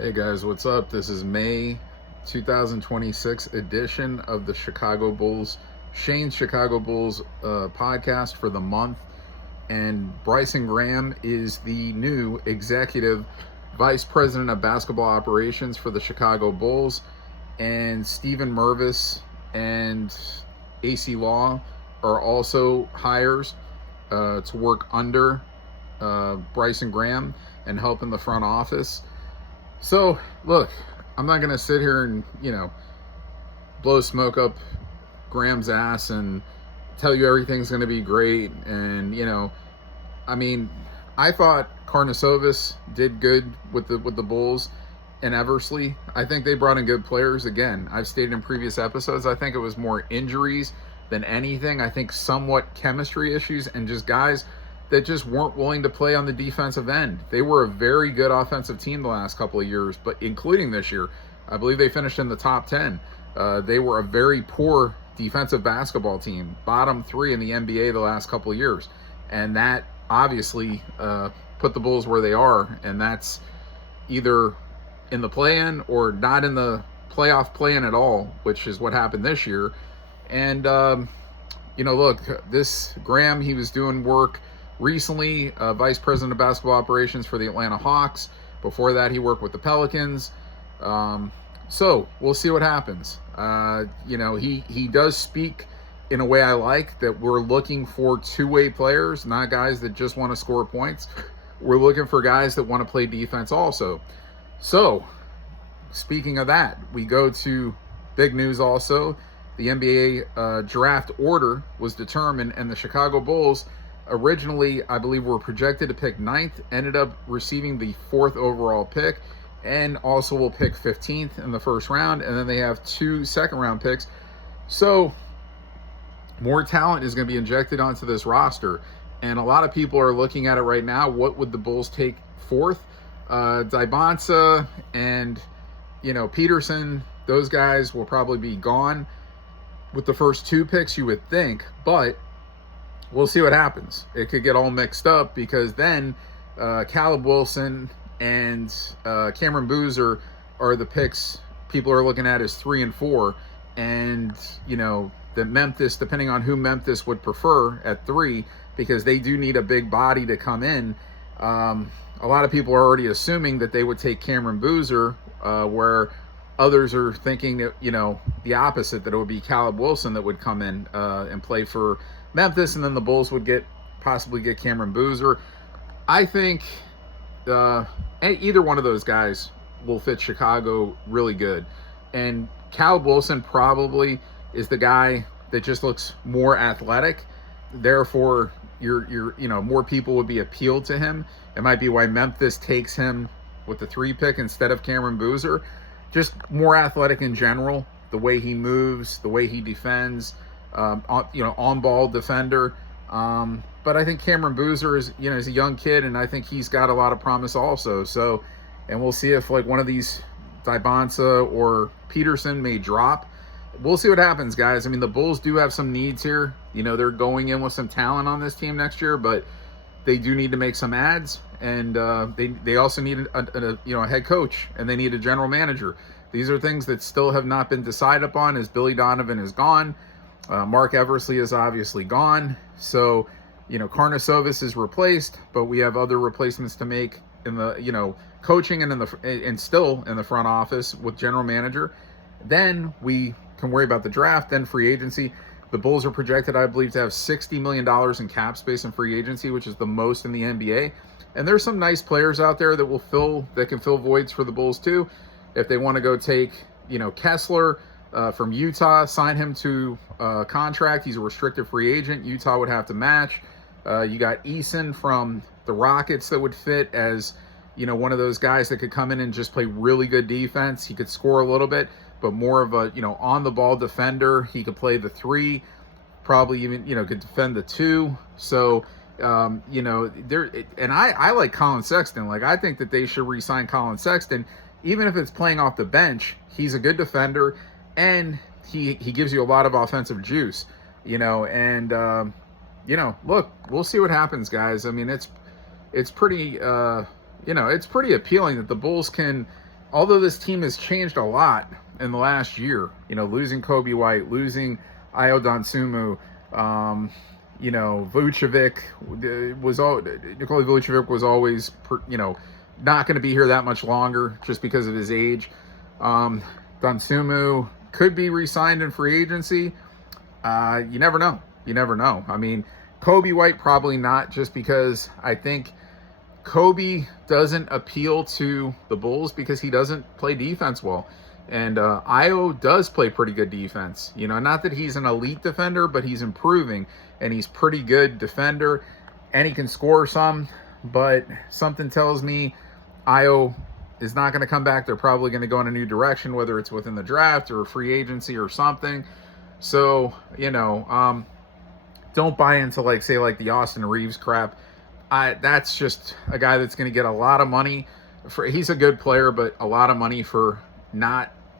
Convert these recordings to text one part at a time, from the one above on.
Hey guys, what's up? This is May 2026 edition of the Shane's Chicago Bulls podcast for the month. And Bryson Graham is the new executive vice president of basketball operations for the Chicago Bulls. And Stephen Mervis and AC Law are also hires to work under Bryson Graham and help in the front office. So, look, I'm not going to sit here and, blow smoke up Graham's ass and tell you everything's going to be great. And, I thought Karnisovas did good with the Bulls and Eversley. I think they brought in good players. Again, I've stated in previous episodes, I think it was more injuries than anything. I think somewhat chemistry issues and just guys that just weren't willing to play on the defensive end. They were a very good offensive team the last couple of years, but including this year, I believe they finished in the top 10. They were a very poor defensive basketball team, bottom 3 in the NBA the last couple of years. And that obviously put the Bulls where they are, and that's either in the play-in or not in the playoff play-in at all, which is what happened this year. And, look, this Graham, he was doing work recently, vice president of basketball operations for the Atlanta Hawks. Before that, he worked with the Pelicans. So we'll see what happens. He does speak in a way I like, that we're looking for two-way players, not guys that just want to score points. We're looking for guys that want to play defense also. So, speaking of that, we go to big news also. The NBA draft order was determined, and the Chicago Bulls originally, I believe, were projected to pick 9th, ended up receiving the 4th overall pick, and also will pick 15th in the first round, and then they have 2 second-round picks. So, more talent is going to be injected onto this roster, and a lot of people are looking at it right now. What would the Bulls take 4th? Dybantsa and, Peterson, those guys will probably be gone with the first 2 picks, you would think, but we'll see what happens. It could get all mixed up, because then Caleb Wilson and Cameron Boozer are the picks people are looking at as 3 and 4. And, that Memphis, depending on who Memphis would prefer at 3, because they do need a big body to come in. A lot of people are already assuming that they would take Cameron Boozer, where others are thinking that, the opposite, that it would be Caleb Wilson that would come in and play for Memphis, and then the Bulls would possibly get Cameron Boozer. I think either one of those guys will fit Chicago really good. And Caleb Wilson probably is the guy that just looks more athletic. Therefore, more people would be appealed to him. It might be why Memphis takes him with the 3 pick instead of Cameron Boozer. Just more athletic in general, the way he moves, the way he defends, on-ball defender. But I think Cameron Boozer is a young kid, and I think he's got a lot of promise also. So, and we'll see if one of these, Dybantsa or Peterson, may drop. We'll see what happens, guys. The Bulls do have some needs here. They're going in with some talent on this team next year, but they do need to make some ads, and they also need a head coach, and they need a general manager. These are things that still have not been decided upon, as Billy Donovan is gone. Mark Eversley is obviously gone. So, Karnisovas is replaced, but we have other replacements to make in the, coaching and still in the front office with general manager. Then we can worry about the draft, then free agency. The Bulls are projected, I believe, to have $60 million in cap space in free agency, which is the most in the NBA. And there's some nice players out there that can fill voids for the Bulls too. If they want to go take, Kessler from Utah, sign him to a contract. He's a restricted free agent. Utah would have to match. You got Eason from the Rockets that would fit as, one of those guys that could come in and just play really good defense. He could score a little bit, but more of a, on-the-ball defender. He could play the 3, probably even, could defend the 2. So, and I like Colin Sexton. I think that they should re-sign Colin Sexton. Even if it's playing off the bench, he's a good defender, and he gives you a lot of offensive juice, and, look, we'll see what happens, guys. It's pretty, it's pretty appealing that the Bulls can although this team has changed a lot in the last year, losing Kobe White, losing Ayo Dosunmu, Vucevic Nikola Vucevic was always, not going to be here that much longer just because of his age. Dosunmu could be re-signed in free agency. You never know. I mean, Kobe White probably not, just because I think Kobe doesn't appeal to the Bulls because he doesn't play defense well. And Ayo does play pretty good defense. Not that he's an elite defender, but he's improving, and he's pretty good defender, and he can score some. But something tells me Ayo is not going to come back. They're probably going to go in a new direction, whether it's within the draft or free agency or something. So, don't buy into like the Austin Reeves crap. That's just a guy that's going to get a lot of money. He's a good player, but a lot of money for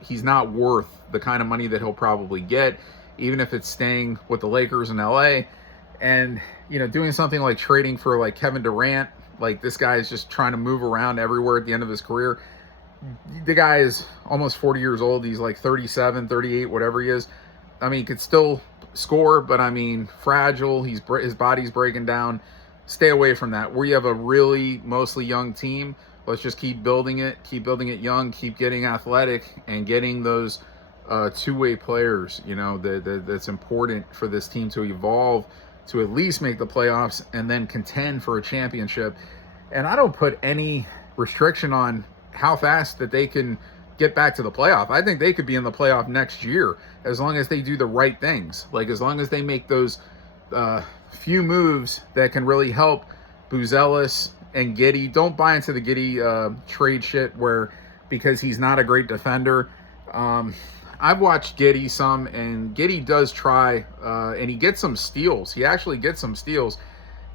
he's not worth the kind of money that he'll probably get, even if it's staying with the Lakers in LA. And, doing something like trading for like Kevin Durant, like this guy is just trying to move around everywhere at the end of his career. The guy is almost 40 years old. He's like 37, 38, whatever he is. I mean, he could still score, but I mean, fragile. His body's breaking down. Stay away from that. We have a really mostly young team. Let's just keep building it young, keep getting athletic, and getting those two-way players, that's important for this team to evolve, to at least make the playoffs and then contend for a championship. And I don't put any restriction on how fast that they can get back to the playoff. I think they could be in the playoff next year as long as they do the right things. Like, as long as they make those few moves that can really help Buzelis and Giddey. Don't buy into the Giddey trade shit because he's not a great defender. I've watched Giddey some, and Giddey does try, and he gets some steals. He actually gets some steals.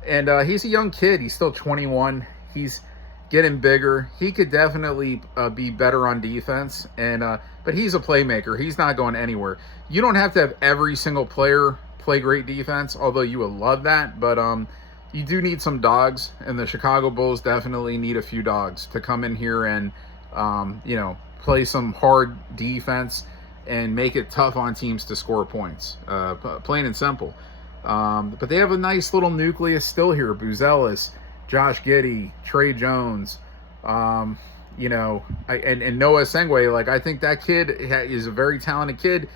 And he's a young kid. He's still 21. He's getting bigger. He could definitely be better on defense. But he's a playmaker. He's not going anywhere. You don't have to have every single player play great defense, although you would love that. But you do need some dogs, and the Chicago Bulls definitely need a few dogs to come in here and, play some hard defense and make it tough on teams to score points, plain and simple. But they have a nice little nucleus still here. Buzelis, Josh Giddey, Trey Jones, and Noah Sengue. Like, I think that kid is a very talented kid.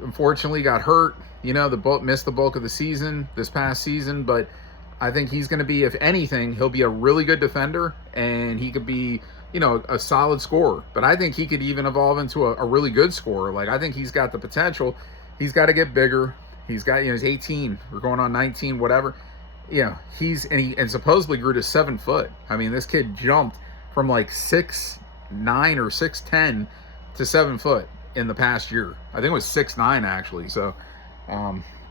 Unfortunately, got hurt. Missed the bulk of the season this past season, but I think he's going to be, if anything, he'll be a really good defender, and he could be, a solid scorer. But I think he could even evolve into a really good scorer. Like, I think he's got the potential. He's got to get bigger. He's got, he's 18. We're going on 19, whatever. He supposedly grew to 7 foot. I mean, this kid jumped from like 6'9" or 6'10" to 7 foot in the past year. I think it was 6'9" actually. So,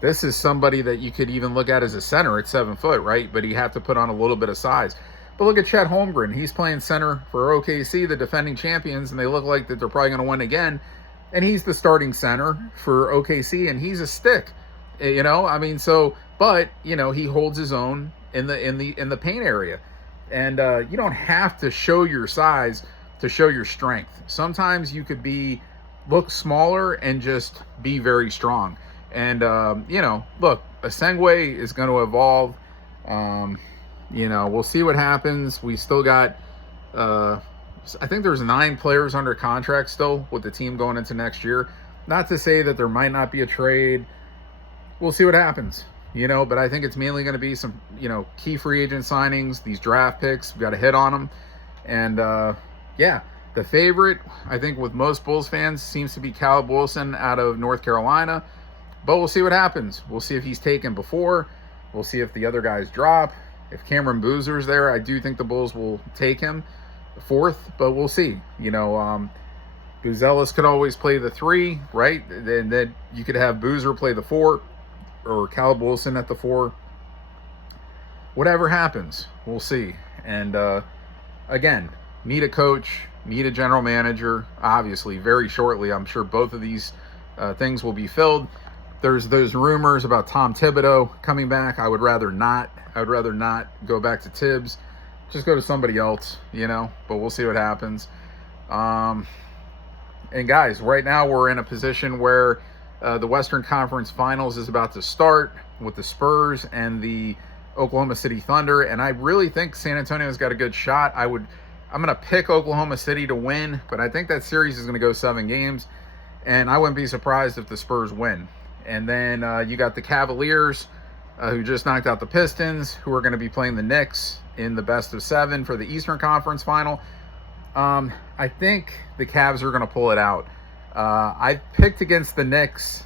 this is somebody that you could even look at as a center at 7 foot, right? But you have to put on a little bit of size. But look at Chet Holmgren. He's playing center for OKC, the defending champions, and they look like that they're probably going to win again. And he's the starting center for OKC, and he's a stick. I mean, but he holds his own in the paint area. And you don't have to show your size to show your strength. Sometimes you could look smaller and just be very strong. And, look, Sengue is going to evolve. We'll see what happens. We still got, I think there's 9 players under contract still with the team going into next year. Not to say that there might not be a trade. We'll see what happens, but I think it's mainly going to be some, key free agent signings, these draft picks. We've got to hit on them. And, the favorite, I think, with most Bulls fans seems to be Caleb Wilson out of North Carolina. But we'll see what happens. We'll see if he's taken before. We'll see if the other guys drop. If Cameron Boozer's there, I do think the Bulls will take him 4th, but we'll see. Buzelis could always play the 3, right? Then you could have Boozer play the 4, or Caleb Wilson at the 4. Whatever happens, we'll see. And again, need a coach, need a general manager, obviously, very shortly. I'm sure both of these things will be filled. There's those rumors about Tom Thibodeau coming back. I would rather not. I would rather not go back to Tibbs. Just go to somebody else, but we'll see what happens. And guys, right now we're in a position where the Western Conference Finals is about to start with the Spurs and the Oklahoma City Thunder, and I really think San Antonio's got a good shot. I'm going to pick Oklahoma City to win, but I think that series is going to go 7 games, and I wouldn't be surprised if the Spurs win. And then you got the Cavaliers, who just knocked out the Pistons, who are going to be playing the Knicks in the best of 7 for the Eastern Conference Final. I think the Cavs are going to pull it out. I picked against the Knicks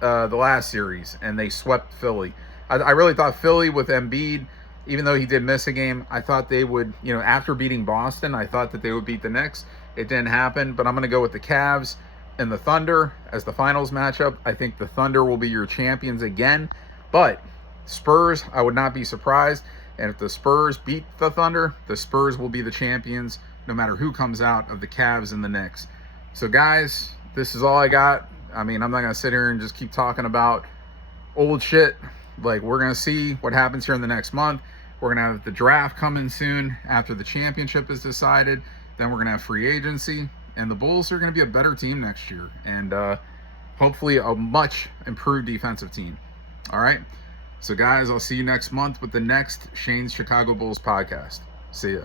the last series, and they swept Philly. I really thought Philly with Embiid, even though he did miss a game, I thought they would, after beating Boston, I thought that they would beat the Knicks. It didn't happen, but I'm going to go with the Cavs and the Thunder as the finals matchup. I think the Thunder will be your champions again, but Spurs, I would not be surprised. And if the Spurs beat the Thunder, the Spurs will be the champions no matter who comes out of the Cavs and the Knicks. So guys, this is all I got. I mean, I'm not going to sit here and just keep talking about old shit. Like, we're going to see what happens here in the next month. We're going to have the draft coming soon after the championship is decided. Then we're going to have free agency. And the Bulls are going to be a better team next year. And hopefully a much improved defensive team. All right? So guys, I'll see you next month with the next Shane's Chicago Bulls podcast. See ya.